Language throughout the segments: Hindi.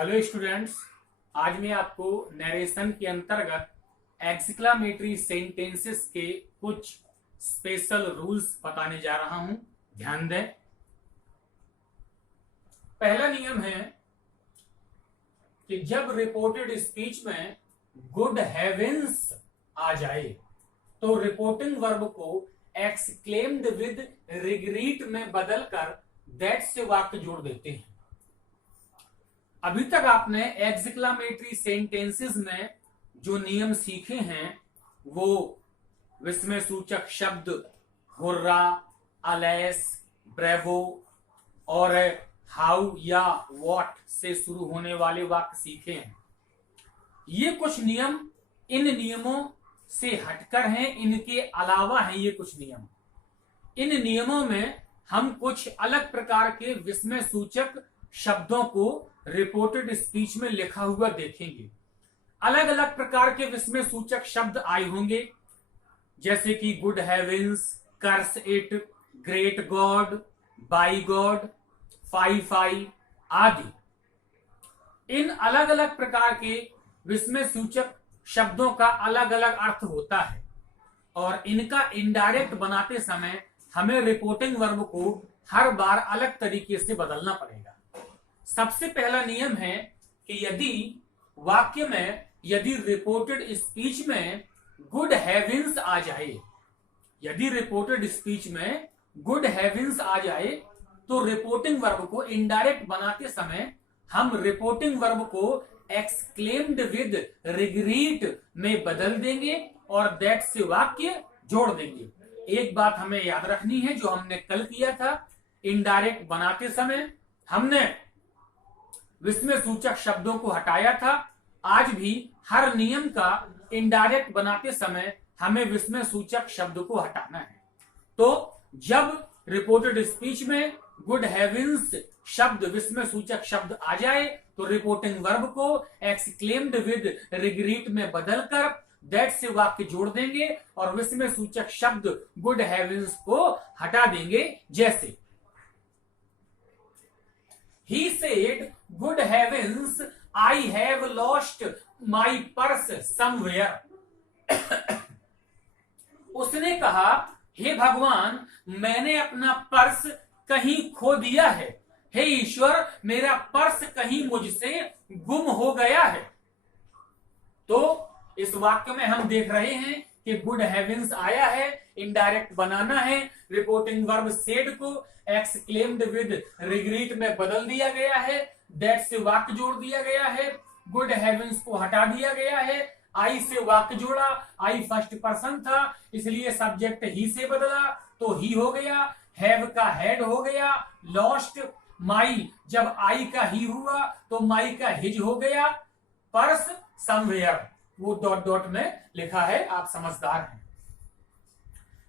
हेलो स्टूडेंट्स, आज मैं आपको नरेशन के अंतर्गत एक्सक्लामेटरी सेंटेंसेस के कुछ स्पेशल रूल्स बताने जा रहा हूं। ध्यान दें। पहला नियम है कि जब रिपोर्टेड स्पीच में गुड हेवेंस आ जाए तो रिपोर्टिंग वर्ब को एक्सक्लेम्ड विद रिग्रीट में बदलकर दैट से वाक्य जोड़ देते हैं। अभी तक आपने एक्सक्लामेटरी सेंटेंसेस में जो नियम सीखे हैं वो विस्मय सूचक शब्द हुर्रा, अलेस, ब्रेवो और हाउ या व्हाट से शुरू होने वाले वाक्य सीखे हैं। ये कुछ नियम इन नियमों से हटकर हैं, इनके अलावा हैं ये कुछ नियम। इन नियमों में हम कुछ अलग प्रकार के विस्मय सूचक शब्दों को रिपोर्टेड स्पीच में लिखा हुआ देखेंगे। अलग अलग प्रकार के विस्मय सूचक शब्द आए होंगे, जैसे कि good heavens, curse it, great God, by God, fie आदि। इन अलग अलग प्रकार के विस्मय सूचक शब्दों का अलग अलग अर्थ होता है और इनका इनडायरेक्ट बनाते समय हमें रिपोर्टिंग वर्ब को हर बार अलग तरीके से बदलना पड़ेगा। सबसे पहला नियम है कि यदि वाक्य में रिपोर्टेड स्पीच में गुड हेवेंस आ जाए, यदि रिपोर्टेड स्पीच में गुड हेवेंस आ जाए तो रिपोर्टिंग वर्ब को इनडायरेक्ट बनाते समय हम रिपोर्टिंग वर्ब को एक्सक्लेम्ड विद रिग्रीट में बदल देंगे और दैट से वाक्य जोड़ देंगे। एक बात हमें याद रखनी है जो हमने कल किया था। इनडायरेक्ट बनाते समय हमने विस्मय सूचक शब्दों को हटाया था। आज भी हर नियम का इनडायरेक्ट बनाते समय हमें विस्मय सूचक शब्द को हटाना है। तो जब रिपोर्टेड स्पीच में गुड हेवेंस शब्द विस्मय सूचक शब्द आ जाए तो रिपोर्टिंग वर्ब को एक्सक्लेम्ड विद रिग्रीट में बदलकर दैट से वाक्य जोड़ देंगे और विस्मय सूचक शब्द गुड हेवेंस को हटा देंगे। जैसे He said, "Good heavens, I have lost my purse somewhere." उसने कहा, हे भगवान, मैंने अपना पर्स कहीं खो दिया है। हे ईश्वर, मेरा पर्स कहीं मुझसे गुम हो गया है। तो इस वाक्य में हम देख रहे हैं कि गुड हेवेंस आया है, इनडायरेक्ट बनाना है, रिपोर्टिंग वर्ब सेड को एक्सक्लेम्ड विद रिग्रीट में बदल दिया गया है, दैट से वाक्य जोड़ दिया गया है, गुड हेवेंस को हटा दिया गया है, आई से वाक्य जोड़ा, आई फर्स्ट पर्सन था इसलिए सब्जेक्ट ही से बदला तो ही हो गया, हैव का हैड हो गया, लॉस्ट माई जब आई का ही हुआ तो माई का हिज हो गया, पर्स समवेयर वो डॉट डॉट में लिखा है, आप समझदार हैं।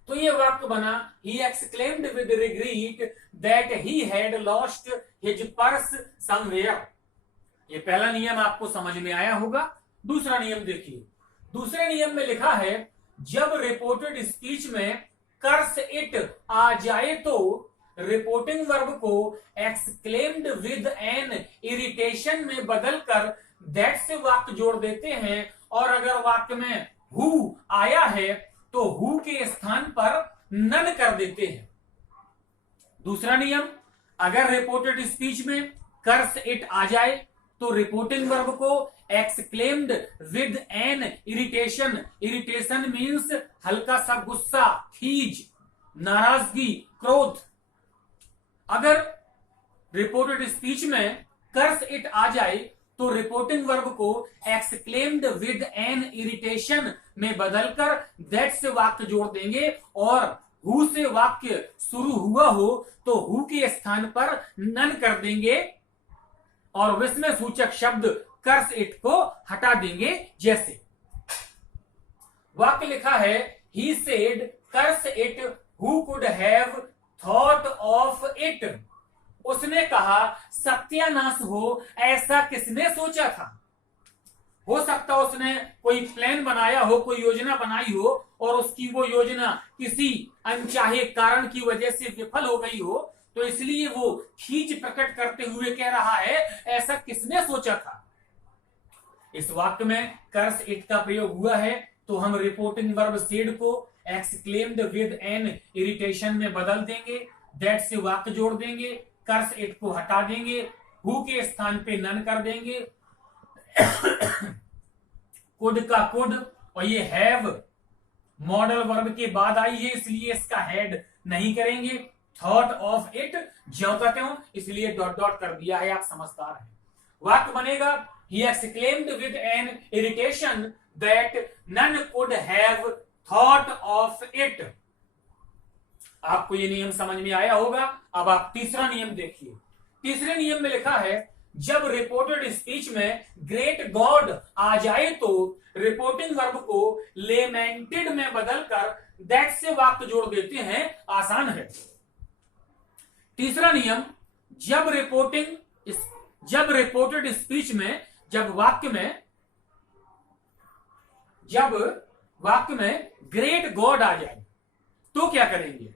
तो ये वाक्य बना, he exclaimed with regret that he had lost his purse somewhere। ये पहला नियम आपको समझ में आया होगा। दूसरा नियम देखिए। दूसरे नियम में लिखा है, जब रिपोर्टेड स्पीच में कर्स इट आ जाए तो रिपोर्टिंग वर्ब को एक्सक्लेम्ड विद एन इरिटेशन में बदलकर दैट से वाक्य जोड़ देते हैं और अगर वाक्य में हु आया है तो हु के स्थान पर नन कर देते हैं। दूसरा नियम, अगर रिपोर्टेड स्पीच में कर्स इट आ जाए तो रिपोर्टिंग वर्ब को exclaimed with an irritation, irritation means हल्का सा गुस्सा, खीज, नाराजगी, क्रोध। अगर रिपोर्टेड स्पीच में कर्स इट आ जाए तो रिपोर्टिंग वर्ब को एक्सक्लेम्ड विद एन इरिटेशन में बदलकर दैट से वाक्य जोड़ देंगे और हु से वाक्य शुरू हुआ हो तो हु के स्थान पर नन कर देंगे और विस्मय सूचक शब्द कर्स इट को हटा देंगे। जैसे वाक्य लिखा है, he said curse it who could have thought of it. उसने कहा, सत्यानाश हो, ऐसा किसने सोचा था। हो सकता उसने कोई प्लान बनाया हो, कोई योजना बनाई हो और उसकी वो योजना किसी अनचाहे कारण की वजह से विफल हो गई हो, तो इसलिए वो खींच प्रकट करते हुए कह रहा है ऐसा किसने सोचा था। इस वाक्य में कर्स इट का प्रयोग हुआ है तो हम रिपोर्टिंग वर्ब सेड को एक्सक्लेम्ड विद एन इरिटेशन में बदल देंगे, दैट से वाक्य जोड़ देंगे, कर्स इट को हटा देंगे, हु के स्थान पे नन कर देंगे, कुड का कुड, और ये हैव मॉडल वर्ब के बाद आई है इसलिए इसका हेड नहीं करेंगे, थॉट ऑफ इट ज्यों का त्यों इसलिए डॉट डॉट कर दिया है, आप समझदार हैं। वाक्य बनेगा he exclaimed with an irritation that none could have thought of it। आपको ये नियम समझ में आया होगा। अब आप तीसरा नियम देखिए। तीसरे नियम में लिखा है जब रिपोर्टेड स्पीच में ग्रेट गॉड आ जाए तो रिपोर्टिंग वर्ब को लेमेंटेड में बदलकर दैट से वाक्य जोड़ देते हैं, आसान है। तीसरा नियम जब रिपोर्टेड स्पीच में जब वाक्य में ग्रेट गॉड आ जाए तो क्या करेंगे।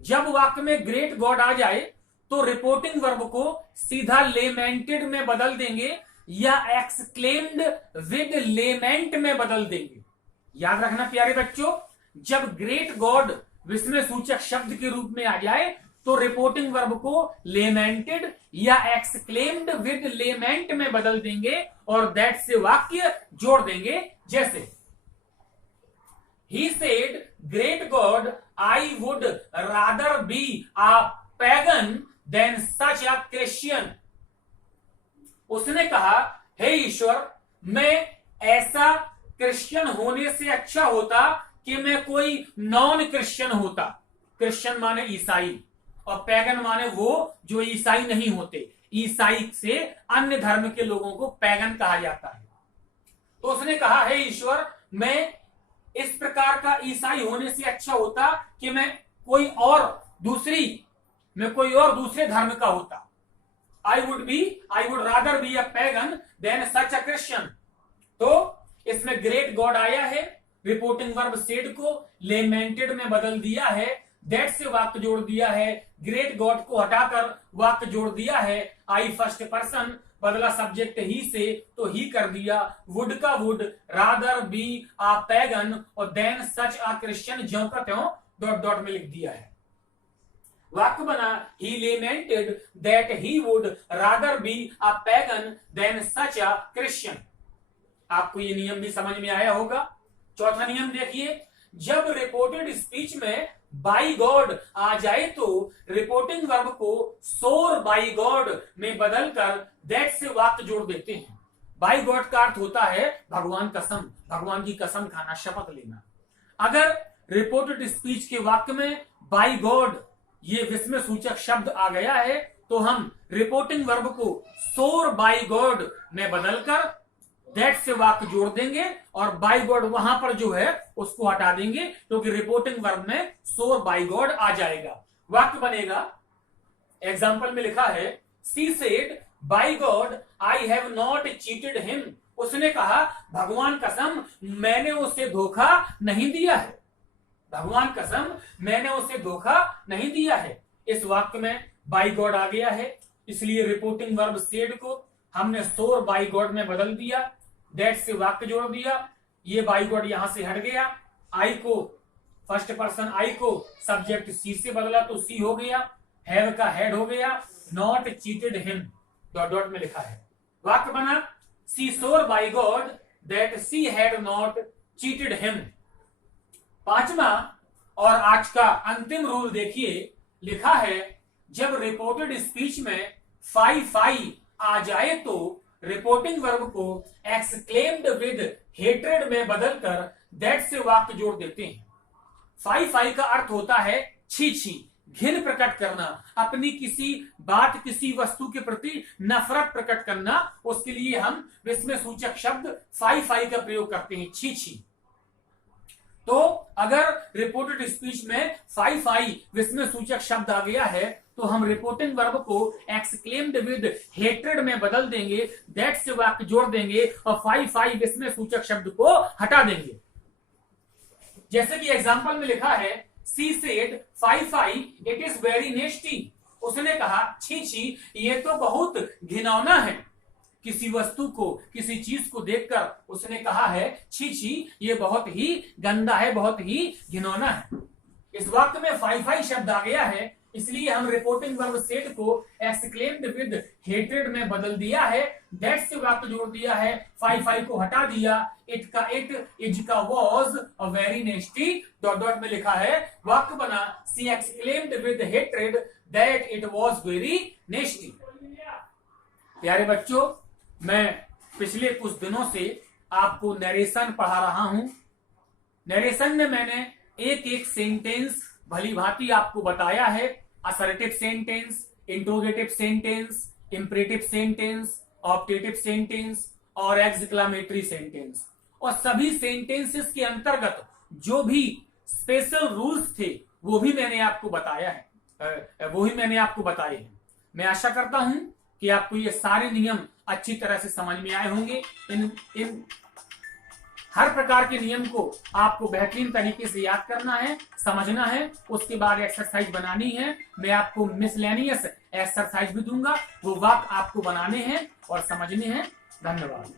जब वाक्य में ग्रेट गॉड आ जाए तो रिपोर्टिंग वर्ब को सीधा लेमेंटेड में बदल देंगे या एक्सक्लेम्ड विद लेमेंट में बदल देंगे। याद रखना प्यारे बच्चों, जब ग्रेट गॉड विस्मय सूचक शब्द के रूप में आ जाए तो रिपोर्टिंग वर्ब को लेमेंटेड या एक्सक्लेम्ड विद लेमेंट में बदल देंगे और दैट से वाक्य जोड़ देंगे। जैसे he said great God I would rather be a pagan than such a Christian. उसने कहा हे ईश्वर, मैं ऐसा क्रिश्चियन होने से अच्छा होता कि मैं कोई नॉन क्रिश्चियन होता। क्रिश्चियन माने ईसाई और पैगन माने वो जो ईसाई नहीं होते। ईसाई से अन्य धर्म के लोगों को पैगन कहा जाता है। तो उसने कहा हे ईश्वर, मैं इस प्रकार का ईसाई होने से अच्छा होता कि मैं कोई और दूसरे धर्म का होता। I would rather be a pagan than such a Christian. तो इसमें ग्रेट गॉड आया है, रिपोर्टिंग वर्ब सेड को लेमेंटेड में बदल दिया है, दैट से वाक्य जोड़ दिया है, ग्रेट गॉड को हटाकर वाक्य जोड़ दिया है, आई फर्स्ट पर्सन बदला सब्जेक्ट ही से तो ही कर दिया, वुड का would, rather be a pagan और देन सच आ क्रिश्चियन ज्यों का त्यों डॉट डॉट में लिख दिया है। वाक्य बना he lamented that he would rather be a pagan than such a Christian. आपको ये नियम भी समझ में आया होगा। चौथा नियम देखिए, जब रिपोर्टेड स्पीच में बाई गॉड आ जाए तो रिपोर्टिंग वर्ब को सोर बाई गॉड में बदलकर दैट से वाक्य जोड़ देते हैं। बाई गॉड का अर्थ होता है भगवान कसम, भगवान की कसम खाना, शपथ लेना। अगर रिपोर्टेड स्पीच के वाक्य में बाई गॉड ये विस्मय सूचक शब्द आ गया है तो हम रिपोर्टिंग वर्ब को सोर बाई गॉड में बदलकर दैट से वाक्य जोड़ देंगे और बाई गॉड वहां पर जो है उसको हटा देंगे क्योंकि रिपोर्टिंग वर्ब में सोर बाई गॉड आ जाएगा। वाक्य बनेगा, एग्जाम्पल में लिखा है she said by God I have not cheated him. उसने कहा भगवान कसम मैंने उसे धोखा नहीं दिया है। भगवान कसम मैंने उसे धोखा नहीं दिया है। इस वाक्य में बाई गॉड आ गया है इसलिए रिपोर्टिंग वर्ब सेड को हमने सोर बाई गॉड में बदल दिया, दैट से वाक्य जोड़ दिया। ये बाई गॉड यहां से हट गया, आई को फर्स्ट पर्सन आई को सब्जेक्ट सी से बदला तो सी हो गया, हैव का हेड हो गया, not cheated him dot dot में लिखा है। वाक्य बना सी सोर by God that she had not cheated him. पांचवा और आज का अंतिम रूल देखिए, लिखा है जब रिपोर्टेड स्पीच में फाई आ जाए तो रिपोर्टिंग वर्ब को एक्सक्लेम्ड विद हेट्रेड में बदलकर दैट से वाक्य जोड़ देते हैं। फाई का अर्थ होता है छी छी, घिन प्रकट करना, अपनी किसी बात किसी वस्तु के प्रति नफरत प्रकट करना, उसके लिए हम विस्मय सूचक शब्द फाई का प्रयोग करते हैं, छी छी। तो अगर रिपोर्टेड स्पीच में फाई विस्मय सूचक शब्द आ गया है तो हम रिपोर्टिंग वर्ब को एक्सक्लेम्ड विद हेट्रेड में बदल देंगे, दैट से वाक्य जोड़ देंगे और फाई विस्मय सूचक शब्द को हटा देंगे। जैसे कि एग्जांपल में लिखा है she said fie it is very nasty. उसने कहा छी छी ये तो बहुत घिनौना है। किसी वस्तु को, किसी चीज को देखकर उसने कहा है छी छी ये बहुत ही गंदा है, बहुत ही घिनौना है। इस वाक्य में फाई फाई शब्द आ गया है, इसलिए हम रिपोर्टिंग वर्ब सेड को एक्सक्लेम्ड विद हेटेड में बदल दिया है। दैट से वाक्य जोड़ दिया है, फाई फाई को हटा दिया, इट का इट, इज का was, a very nasty dot dot में लिखा है, वाक्य बना सी एक्सक्लेम्ड विद हेटेड that it was very nasty. प्यारे बच्चों, मैं पिछले कुछ दिनों से आपको नरेशन पढ़ा रहा हूं। नरेशन में मैंने एक एक सेंटेंस भली भांति आपको बताया है। Assertive sentence, interrogative sentence, imperative sentence, optative sentence और एक्सक्लामेटरी सेंटेंस। और सभी सेंटेंसेस के अंतर्गत जो भी स्पेशल रूल्स थे वो भी मैंने आपको बताया है, वो ही मैंने आपको बताए हैं। मैं आशा करता हूं कि आपको ये सारे नियम अच्छी तरह से समझ में आए होंगे। इन हर प्रकार के नियम को आपको बेहतरीन तरीके से याद करना है, समझना है, उसके बाद एक्सरसाइज बनानी है। मैं आपको मिसलेनियस एक्सरसाइज भी दूंगा, वो वाक्य आपको बनाने हैं और समझने हैं। धन्यवाद।